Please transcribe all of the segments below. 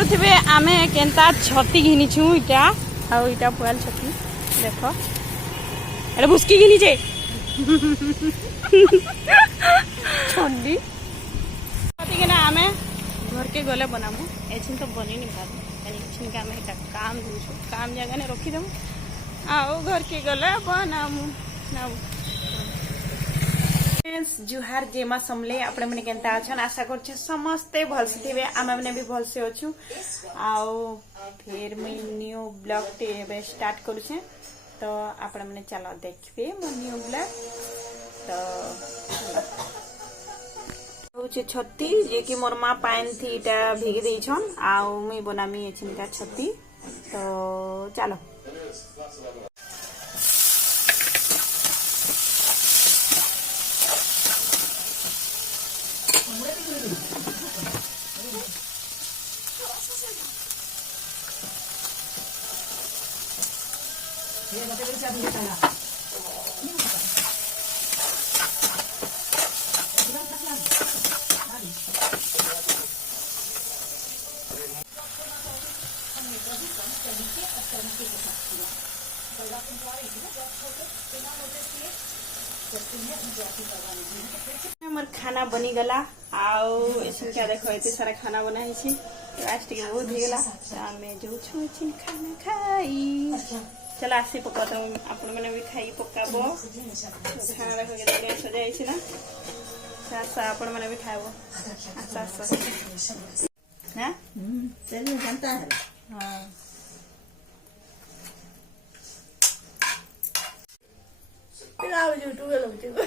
କରୁଥିବେ ଆମେ କେନ୍ତା ଛତି ଘିନିଛୁ ଇଟା ଆଉ ଇଟା ପୁଆଲ ଛତି ଦେଖ ଏଟା ବୁସ୍କି ଘିନିଛେ ଛଣ୍ଡି ଛତିକିନା ଆମେ ଘରକେ ଗଲେ ବନାମୁ ଏଛିନ୍ ତ ବନେଇ ନି ପାରୁ ଏଛିନ୍ ଆମେ ଏଟା କାମ ଦଉଛୁ କାମ ଜାଗାନେ ରଖିଦେମୁ ଆଉ ଘରକେ ଗଲେ ବନାମୁ ନାଉ जुहार जेमा समले अपने मैंने केंता अछन आशा करछे समस्ते भलसे थिबे आमे मैंने भी भलसे अछु आओ फिर मैं न्यू ब्लॉग टे बे स्टार्ट करू छे तो अपने मैंने चलो देखबे मो न्यू ब्लॉग तो होचे छत्ती जे कि मोर मां पाइन थी इटा भिगी देई छन आओ मैं बनामी एछिनका छत्ती तो चलो हमर खाना बनी गला आओ एछिन क्या देखो एते सारा खाना बना है छी लास्ट के बहुत हे गला मैं जो छु एछिन खाना खाई चला आसी पका तो आपण माने भी खाई पकाबो खाना देखो के देले सजाई छी ना सासा आपण माने भी खाबो सासा हां चलिए जानता है हां Pilau YouTube lo juga.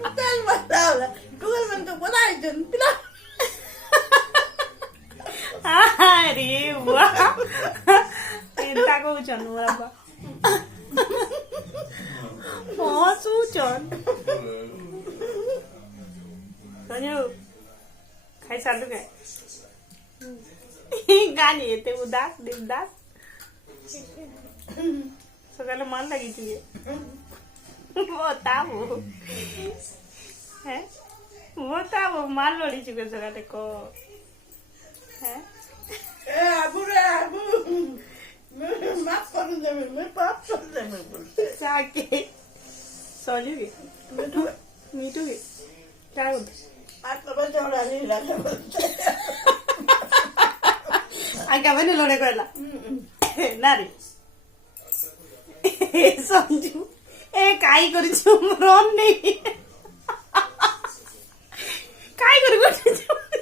Tutal masalah. Tugal bentuk apa aja? Pilau. अरे वाह एंता को चन बराबर मौसू चन कन्यो खाई सालू के गानी येते उदास दिवदास सगळं मान लागी तुझे वो है वो मान लोड़ी चुके सगळे को है Abu maaf कर दे मैं पाप कर दे मैं बोलते जाके सोलूगे मीठूगे क्या बोलते आज तो बस जोड़ा नहीं लगा बोलते आगे मैंने लोने को ला नारी समझू ए काई करू रोन नहीं काई करू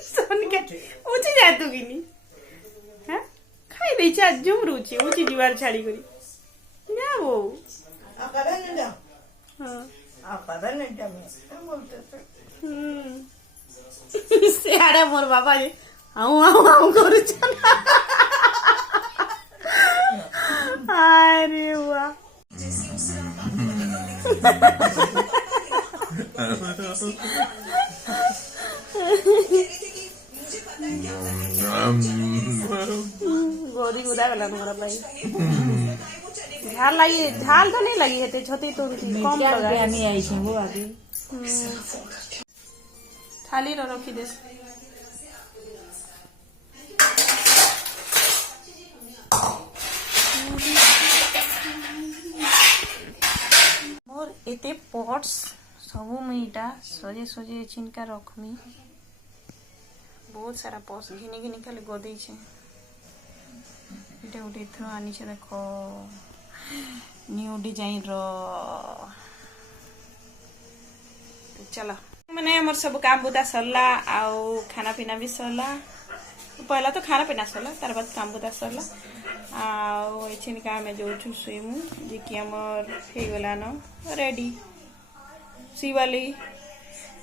सोन के ऊंची जाए तू की नहीं हैं खाई नहीं चा जुम रुचि ऊंची दीवार छाड़ी करी ना वो आकारा नहीं जा हां आकारा नहीं जा मैं बोलते थे से आरे मोर बाबा जी आऊ करू छना अरे वाह गोरी गुदा गला मोरा भाई झाल लगी झाल तो नहीं लगी है छोटी तो कम लगा नहीं आई छे वो आगे थाली रो रखी दे मोर एते पॉट्स सबू मुईटा सजे सजे छिनका रखमी बहुत सारा पॉट्स घिनी घिनी खाली गदी छे इटा उठे थ्रो आनी छे देखो न्यू डिजाइन रो तो चलो मैंने मोर सब काम बुता सरला आउ खाना पीना भी सरला पहला तो खाना पीना सरला तार बाद काम बुता सरला आउ एछिनका में जो छु सुइमु जे कि हमर हे गला न रेडी सीवाली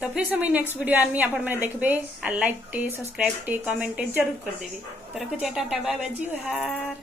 तो फिर से मैं नेक्स्ट वीडियो आनमी आपण मैंने देखबे आ लाइक टे सब्सक्राइब टे कमेंट टे जरूर कर देबे तरह को टाटा बाय बाय जी हार।